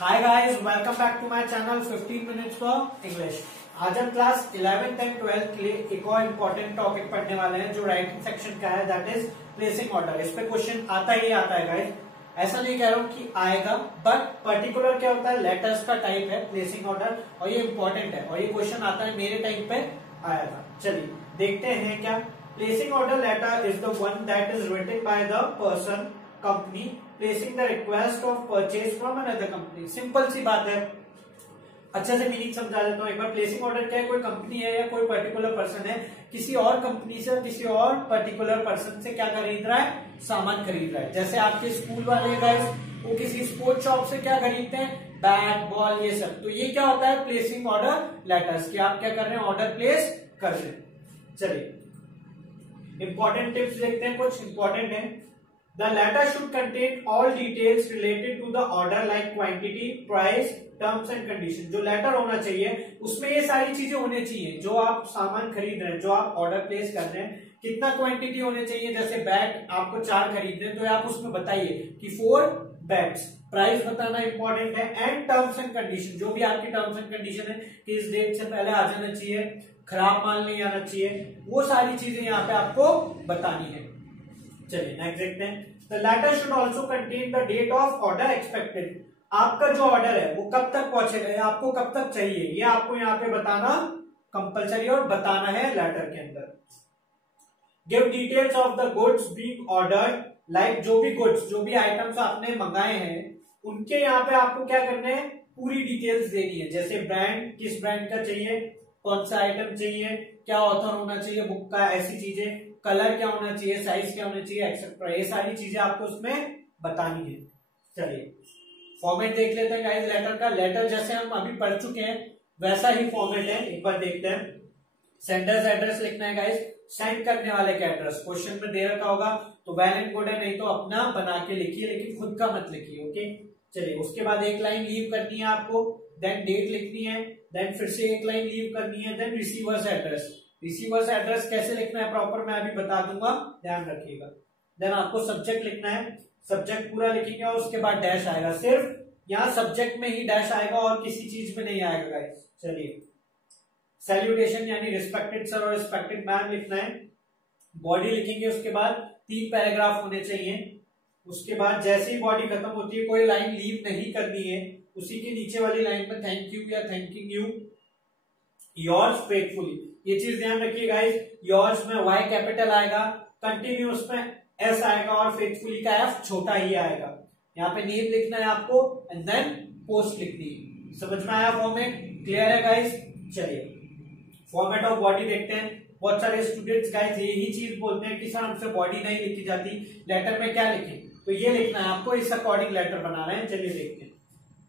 Hi guys, welcome back to my channel 15 minutes for English. आज हम class 11th and 12th के लिए एक और इम्पोर्टेंट टॉपिक पढ़ने वाले हैं जो राइटिंग सेक्शन का है, दैट इज प्लेसिंग ऑर्डर। इस पे क्वेश्चन आता ही आता है गाइस, ऐसा नहीं कह रहा हूं कि आएगा, बट पर्टिकुलर क्या होता है, लेटर्स का टाइप है प्लेसिंग ऑर्डर और ये इंपॉर्टेंट है और ये क्वेश्चन आता है, मेरे टाइम पे आया था। चलिए देखते हैं क्या। Placing order letter is the one that is written by the person company placing the request of purchase from another company. Simple सी बात है, अच्छे से मीनिंग समझा देता हूं एक बार। प्लेसिंग ऑर्डर क्या है, कोई कंपनी है या कोई पर्टिकुलर पर्सन है किसी और कंपनी से किसी और पर्टिकुलर पर्सन से क्या खरीद रहा है, सामान खरीद रहा है। जैसे आपके स्कूल वाले गाइस वो किसी स्पोर्ट्स शॉप से क्या खरीदते हैं, बैट बॉल ये सब। तो ये क्या होता है, प्लेसिंग ऑर्डर लेटर्स, कि आप क्या कर रहे हैं, ऑर्डर प्लेस कर रहे हैं। चलिए इंपॉर्टेंट टिप्स देखते हैं, कुछ इंपॉर्टेंट है। The letter should contain all details related to the order like quantity, price, terms and condition। जो लेटर होना चाहिए उसमें ये सारी चीजें होनी चाहिए जो आप सामान खरीद रहे हैं, जो आप ऑर्डर प्लेस कर रहे हैं। कितना क्वांटिटी होनी चाहिए, जैसे बैट आपको 4 खरीदने हैं तो आप उसमें बताइए कि 4 बैट्स। प्राइस बताना इंपॉर्टेंट है एंड टर्म्स एंड कंडीशन, जो भी आपकी टर्म्स एंड कंडीशन है कि इस डेट से पहले आ जाना चाहिए, खराब माल नहीं आना चाहिए, वो सारी चीजें यहाँ पे आपको बतानी है। चलिए नेक्स्ट देखते हैं। The letter should also contain the date of order expected. आपका जो ऑर्डर है वो कब तक पहुंचेगा, आपको कब तक चाहिए, ये आपको यहाँ पे बताना कंपलसरी और बताना है लेटर के अंदर। Give details of the goods being ordered, like जो भी गुड्स, जो भी आइटम्स आपने मंगाए हैं उनके यहाँ पे आपको क्या करना है, पूरी डिटेल्स देनी है। जैसे ब्रांड, किस ब्रांड का चाहिए, कौन सा आइटम चाहिए, क्या ऑथर होना चाहिए बुक का, ऐसी चीजें, कलर क्या होना चाहिए, साइज क्या होना चाहिए, एक्सेट्रा, ये सारी चीजें आपको उसमें बतानी है। चलिए फॉर्मेट देख लेते हैं गाइस लेटर का। लेटर जैसे हम अभी पढ़ चुके हैं वैसा ही फॉर्मेट है, एक बार देखते हैं। सेंडर्स एड्रेस लिखना है गाइस, सेंड करने वाले का एड्रेस क्वेश्चन में दे रखा होगा तो वेल एंड गुड है, नहीं तो अपना बना के लिखिए, लेकिन खुद का मत लिखिए, ओके। चलिए उसके बाद एक लाइन लीव करनी है आपको, देन डेट लिखनी है, देन फिर से एक लाइन लीव करनी है, then receiver's address. Receiver's address कैसे लिखना है प्रॉपर मैं अभी बता दूंगा, ध्यान रखिएगा। देन आपको सब्जेक्ट लिखना है, सब्जेक्ट पूरा लिखेंगे और उसके बाद डैश आएगा, सिर्फ यहाँ सब्जेक्ट में ही डैश आएगा और किसी चीज में नहीं आएगा गाइस। चलिए सैल्यूटेशन यानी रिस्पेक्टेड सर और रिस्पेक्टेड मैम लिखना है। बॉडी लिखेंगे, उसके बाद 3 पैराग्राफ होने चाहिए। उसके बाद जैसे ही बॉडी खत्म होती है कोई लाइन लीव नहीं करनी है, उसी के नीचे वाली लाइन में थैंक यू या थैंकिंग यू, योर्स फेथफुली, ये चीज ध्यान रखिए गाइस। योर्स में वाई कैपिटल आएगा, कंटिन्यूअस में एस आएगा और फेथफुली का एफ छोटा ही आएगा। यहाँ पे नेम लिखना है आपको एंड देन पोस्ट लिखनी है। समझ में आया फॉर्मेट, क्लियर है गाइस। चलिए फॉर्मेट ऑफ बॉडी देखते हैं। बहुत सारे स्टूडेंट्स गाइस यही चीज बोलते हैं कि सर हमसे बॉडी नहीं लिखी जाती, लेटर में क्या लिखें, तो ये लिखना है आपको, इस अकॉर्डिंग लेटर बना रहे हैं। चलिए देखते हैं।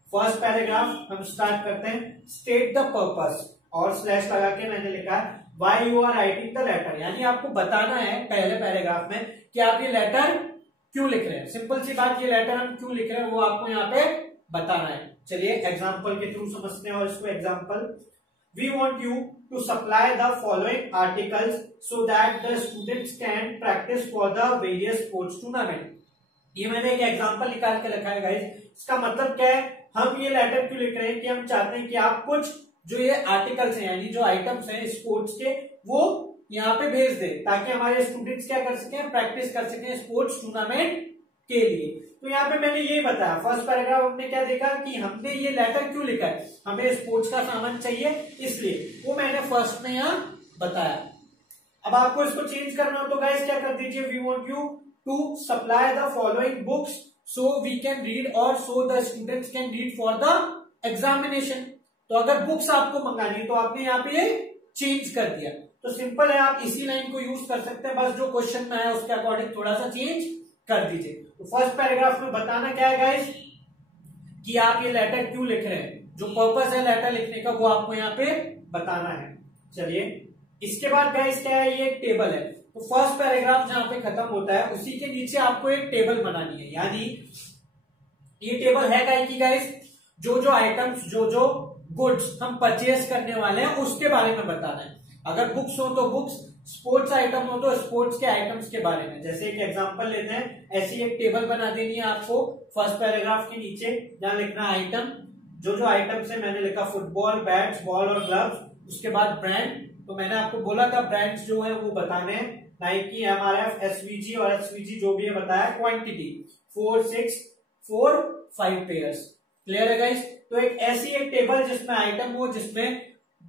फर्स्ट पैराग्राफ हम स्टार्ट करते हैं। स्टेट द पर्पस और स्लैश लगा के मैंने लिखा है why you are writing the letter, यानी आपको बताना है पहले पैराग्राफ में कि आप ये लेटर क्यों लिख रहे हैं। सिंपल सी बात, ये लेटर हम क्यों लिख रहे हैं वो आपको यहाँ पे बताना है। चलिए एग्जाम्पल के थ्रू समझते हैं और इसको example. We want you to supply the following articles so that the students can practice for the various sports tournament. ये मैंने एक एग्जाम्पल निकाल के रखा है गाइस। इसका मतलब क्या है, हम ये लेटर क्यों लिख रहे हैं कि हम चाहते हैं कि आप कुछ जो ये आर्टिकल्स हैं यानी जो आइटम्स हैं स्पोर्ट्स के, वो यहाँ पे भेज दें ताकि हमारे स्टूडेंट्स क्या कर सकें, प्रैक्टिस कर सकें स्पोर्ट्स टूर्नामेंट के लिए। तो यहाँ पे मैंने ये बताया, फर्स्ट पैराग्राफ हमने क्या देखा कि हमने ये लेटर क्यों लिखा है, हमें स्पोर्ट्स का सामान चाहिए इसलिए, वो मैंने फर्स्ट में यहाँ बताया। अब आपको इसको चेंज करना हो तो गाइस क्या कर दीजिए, we want you to supply the following books so we can read और so the students can read for the examination. तो अगर बुक्स आपको मंगानी है तो आपने यहाँ पे चेंज कर दिया, तो सिंपल है, आप इसी लाइन को यूज कर सकते हैं, बस जो क्वेश्चन में आया उसके अकॉर्डिंग थोड़ा सा चेंज कर दीजिए। तो फर्स्ट पैराग्राफ में बताना क्या है गाइस कि आप ये लेटर क्यों लिख रहे हैं, जो पर्पस है लेटर लिखने का वो आपको यहाँ पे बताना है। चलिए इसके बाद गाइस क्या है, ये एक टेबल है। तो फर्स्ट पैराग्राफ जहां पे खत्म होता है उसी के नीचे आपको एक टेबल बनानी है, यानी ये टेबल है क्या कि गाइस जो जो आइटम्स, जो जो गुड्स हम परचेज करने वाले हैं उसके बारे में बताना है। अगर बुक्स हो तो बुक्स, स्पोर्ट्स आइटम हो तो स्पोर्ट्स के आइटम्स के बारे में, जैसे एक एग्जांपल लेते हैं, ऐसी एक टेबल बना देनी है आपको फर्स्ट पैराग्राफ के नीचे, जहां लिखना आइटम, जो जो आइटम्स है मैंने लिखा फुटबॉल, बैट्स, बॉल और ग्लव्स, उसके बाद ब्रांड, तो मैंने आपको बोला था ब्रांड्स जो है वो बताने हैं, नाइकी, एमआरएफ, एसवीजी और एसवीजी जो भी है बताया, क्वांटिटी 4, 6, 4, 5 पेयर्स। क्लियर है गाइस? तो एक ऐसी एक टेबल जिसमें आइटम हो, जिसमें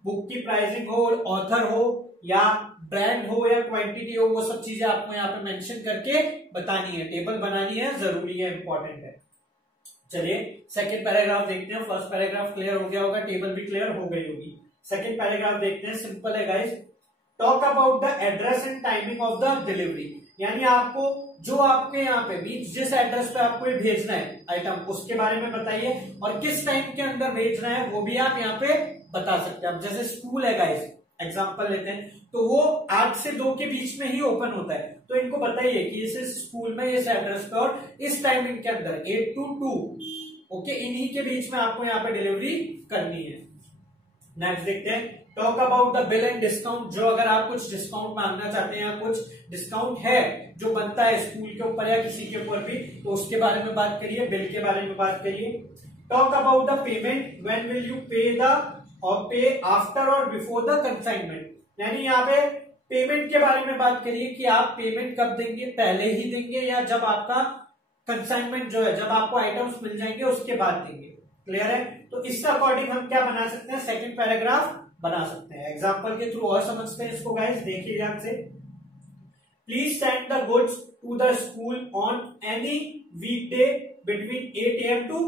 बुक की प्राइसिंग हो, ऑथर हो या ब्रांड हो या क्वांटिटी हो, वो सब चीजें आपको यहाँ पे मेंशन करके बतानी है, टेबल बनानी है, जरूरी है, इंपॉर्टेंट है। चलिए सेकंड पैराग्राफ देखते हैं। फर्स्ट पैराग्राफ क्लियर हो गया होगा, टेबल भी क्लियर हो गई होगी। सेकंड पैराग्राफ देखते हैं, सिंपल है guys. Talk about the address and timing of the delivery, यानी आपको जो आपके यहाँ पे मीन्स जिस एड्रेस पे आपको ये भेजना है आइटम, उसके बारे में बताइए, और किस टाइम के अंदर भेजना है वो भी आप यहाँ पे बता सकते हैं। अब जैसे स्कूल है गाइस, एग्जाम्पल लेते हैं, तो वो 8 से 2 के बीच में ही ओपन होता है, तो इनको बताइए कि इस स्कूल में इस एड्रेस पे और इस टाइमिंग के अंदर 8 to 2, ओके, इन्हीं के बीच में आपको यहाँ पे डिलीवरी करनी है। नेक्स्ट देखते हैं, talk about the bill and discount, जो अगर आप कुछ डिस्काउंट मांगना चाहते हैं या कुछ डिस्काउंट है जो बनता है स्कूल के ऊपर या किसी के ऊपर भी, तो उसके बारे में बात करिए, बिल के बारे में बात करिए। Talk about the payment, when will you पे द और पे आफ्टर और बिफोर द कंसाइनमेंट, यानी यहाँ पे पेमेंट के बारे में बात करिए कि आप पेमेंट कब देंगे, पहले ही देंगे या जब आपका कंसाइनमेंट जो है, जब आपको आइटम्स मिल जाएंगे उसके बाद देंगे। क्लियर है? तो इसके अकॉर्डिंग हम क्या बना सकते हैं, सेकंड पैराग्राफ बना सकते हैं। एग्जांपल के थ्रू और समझते हैं इसको गाइस, देखिए ध्यान से। Please send the goods to the school on any weekday between 8 AM to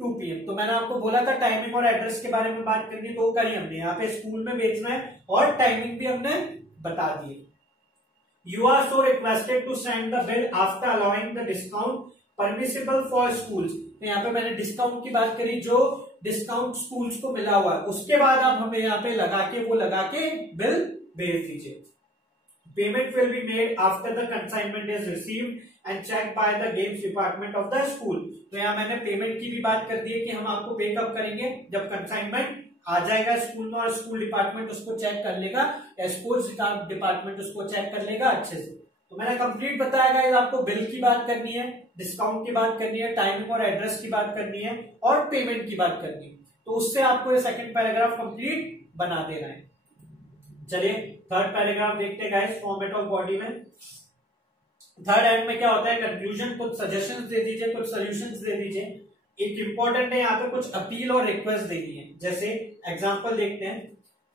2 PM। तो मैंने आपको बोला था टाइमिंग और एड्रेस के बारे में बात करनी, तो वो करी हमने, यहाँ पे स्कूल में भेजना है और टाइमिंग भी हमने बता दी। You are so requested to send the bill after allowing the discount permissible for schools. तो यहाँ पे मैंने डिस्काउंट की बात करी, जो डिस्काउंट स्कूल्स को मिला हुआ है, उसके बाद आप हमें यहाँ पे लगा के बिल भेज दीजिए। Payment will be made after the consignment is received and check by the games department of the school. तो यहाँ मैंने पेमेंट की भी बात कर दी है कि हम आपको पे कब करेंगे, जब कंसाइनमेंट आ जाएगा स्कूल में और स्कूल डिपार्टमेंट उसको चेक कर लेगा या स्पोर्ट्स डिपार्टमेंट उसको चेक कर लेगा अच्छे से। तो मैंने कंप्लीट बताया गाइस, आपको बिल की बात करनी है, डिस्काउंट की बात करनी है, टाइमिंग और एड्रेस की बात करनी है और पेमेंट की बात करनी है। तो उससे आपको ये सेकंड पैराग्राफ कंप्लीट बना देना है। चलिए थर्ड पैराग्राफ देखते हैं गाइस, फॉर्मेट ऑफ बॉडी में। थर्ड एंड में क्या होता है, कंक्लूजन, कुछ सजेशंस दे दीजिए, कुछ सॉल्यूशंस दे दीजिए। एक इंपॉर्टेंट है यहाँ पे कुछ अपील और रिक्वेस्ट देनी है। जैसे एग्जांपल देखते हैं,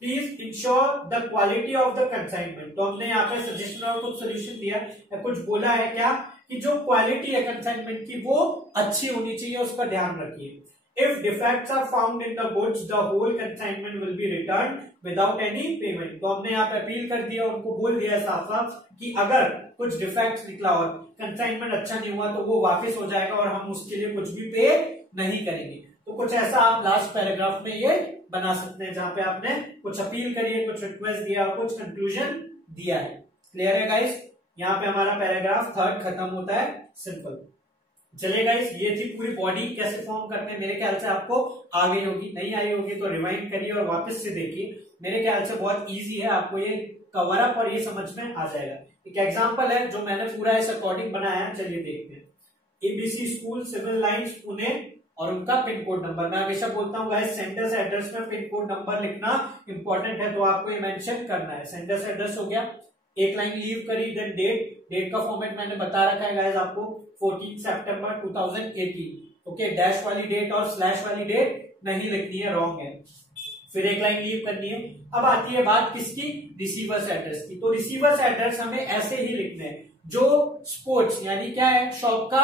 please ensure the quality of the consignment. तो हमने यहाँ पे सजेशन और कुछ सोल्यूशन दिया या कुछ बोला है क्या, कि जो क्वालिटी है कंसाइनमेंट की वो अच्छी होनी चाहिए, उसका ध्यान रखिए। If defects are found in the goods, the whole consignment will be returned without any payment। तो हमने यहाँ पे अपील कर दिया, उनको बोल दिया साफ साफ कि अगर कुछ डिफेक्ट्स निकला और कंसाइनमेंट अच्छा नहीं हुआ तो वो वापस हो जाएगा और हम उसके लिए कुछ भी पे नहीं करेंगे। तो कुछ ऐसा आप लास्ट पैराग्राफ में ये बना सकते हैं, जहां पे आपने कुछ अपील करी है, कुछ रिक्वेस्ट दिया और कुछ कंक्लूजन दिया है। क्लियर है गाइस? यहाँ पे हमारा पैराग्राफ थर्ड खत्म होता है, सिंपल। चलिए गाइस, ये थी पूरी बॉडी कैसे फॉर्म करते हैं। मेरे ख्याल से आपको आ गई होगी, नहीं आई होगी तो रिवाइंड करिए और वापस से देखिए। मेरे ख्याल से बहुत इजी है, आपको ये कवर अप और ये समझ में आ जाएगा। एक एग्जांपल है जो मैंने पूरा इस अकॉर्डिंग बनाया है, चलिए देखते हैं। ABC school, civil lines, Pune, और उनका पिन कोड नंबर। मैं हमेशा बोलता हूँ गाइस, सेंटर्स एड्रेस में पिन कोड नंबर लिखना इंपॉर्टेंट है, तो आपको ये मेंशन करना है। सेंटर्स एड्रेस हो गया, एक लाइन लीव करी, देन डेट का फॉर्मेट मैंने बता रखा है गाइस आपको, 14 सितंबर 2018। ओके, डैश वाली डेट और स्लैश वाली डेट नहीं लिखनी है, रॉन्ग है। फिर एक लाइन लीव करनी है। अब आती है बात किसकी, रिसीवर्स एड्रेस की। तो रिसीवर्स एड्रेस हमें ऐसे ही लिखने हैं, जो स्पोर्ट्स यानी क्या है, शॉप का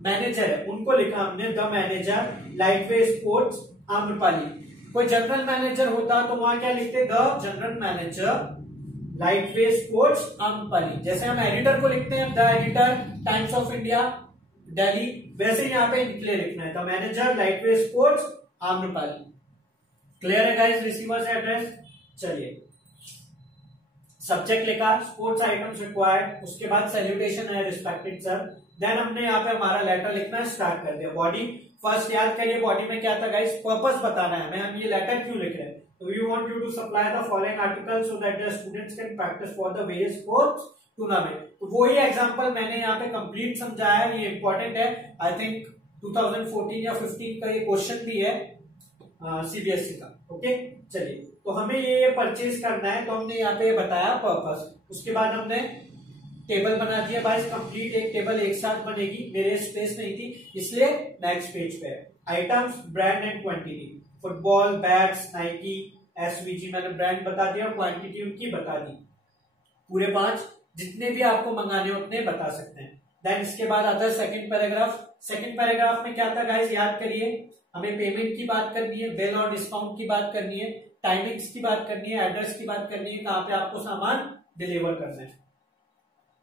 मैनेजर है, उनको लिखा हमने the manager Lightway Sports Amrapali. कोई जनरल मैनेजर होता तो वहां क्या लिखते, the general manager Lightway Sports Amrapali. जैसे हम एडिटर को लिखते हैं the editor Times of India Delhi, वैसे यहाँ पे इनके लिए लिखना है the manager Lightway Sports Amrapali. Clear है गाइस रिसीवर्स एड्रेस? चलिए, सब्जेक्ट लिखा स्पोर्ट्स आइटम्स रिक्वायर्ड, उसके बाद सैल्यूटेशन है रिस्पेक्टेड सर। देन हमने यहाँ पे हमारा लेटर लिखना स्टार्ट कर दिया। बॉडी फर्स्ट याद करिए, बॉडी में क्या था गाइस, पर्पस बताना है हमें, हम ये लेटर क्यों लिख रहे हैं। तो we want you to supply the following articles so that the students can practice for the various sports tournament. तो वही एग्जांपल मैंने यहाँ पे कंप्लीट समझाया है, ये इंपॉर्टेंट है। आई थिंक 2014 या 15 का ये क्वेश्चन भी है सीबीएसई का। ओके, चलिए, तो हमें ये परचेज करना है, तो हमने यहाँ पे बताया पर्पस। उसके बाद हमने टेबल बना दिया। भाई कंप्लीट एक टेबल एक साथ बनेगी, मेरे स्पेस नहीं थी इसलिए नेक्स्ट पेज पे है। Items, brand and quantity. Football, bats, Nike, SVG, मैंने ब्रांड बता दिया, क्वांटिटी उनकी बता दी। पूरे 5 जितने भी आपको मंगाने उतने बता सकते हैं। देन इसके बाद आता है सेकंड पैराग्राफ। सेकंड पैराग्राफ में क्या था गाइस, याद करिए, हमें पेमेंट की बात करनी है, बिल और डिस्काउंट की बात करनी है, टाइमिंग्स की बात करनी है, एड्रेस की बात करनी है, कहां पे आपको सामान डिलीवर करना है।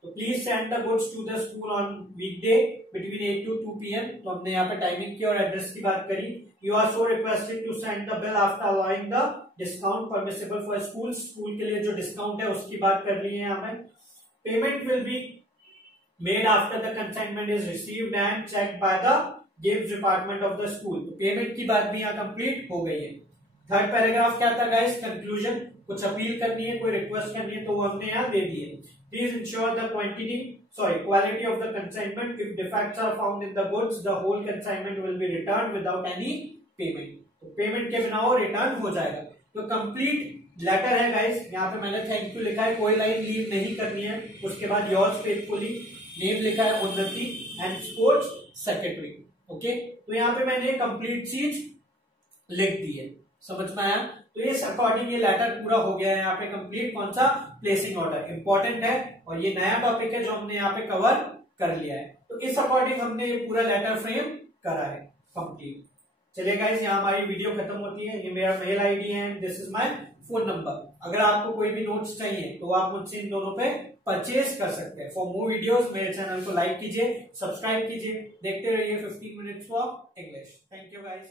तो please send the goods to the school on weekday between 8 to 2 PM। तो हमने यहाँ पे टाइमिंग की और एड्रेस की बात करी। You are so requested to send the bill after allowing the discount permissible for school. School के लिए जो डिस्काउंट है उसकी बात कर ली है हमें। Payment will be made after the consignment is received and checked by the gift department of the school. तो पेमेंट की बात भी यहाँ कंप्लीट हो गई है। थर्ड पैराग्राफ क्या था गाइस, कंक्लूजन। कुछ अपील करनी है, कोई रिक्वेस्ट करनी है, तो वो हमने यहाँ दे दी है। Please ensure the quality of the consignment. If defects are found in the goods, the whole consignment will be returned without any payment. तो पेमेंट के बिना वो रिटर्न हो जाएगा। तो कंप्लीट लेटर है गाइस, यहाँ पे मैंने थैंक यू लिखा है, कोई लाइन लीव नहीं करनी है। उसके बाद योर्स फेथफुली, नेम लिखा है उन्नति एंड स्पोर्ट्स सेक्रेटरी। ओके, तो यहाँ पे मैंने कंप्लीट चीज लिख दी है, समझ में आया। तो इस अकॉर्डिंग ये लेटर पूरा हो गया है यहाँ पे कंप्लीट। कौन सा, प्लेसिंग ऑर्डर, इंपॉर्टेंट है और ये नया टॉपिक है जो हमने यहाँ पे कवर कर लिया है। तो इस अकॉर्डिंग हमने ये पूरा लेटर फ्रेम करा है कंप्लीट। चलिए गाइस, यहाँ हमारी वीडियो खत्म होती है। ये मेरा मेल आईडी है, this is my phone number. अगर आपको कोई भी नोट्स चाहिए तो आप मुझसे इन दोनों पे परचेज कर सकते हैं। फॉर मोर वीडियोस मेरे चैनल को लाइक कीजिए, सब्सक्राइब कीजिए, देखते रहिए 15 minutes for English. Thank you guys.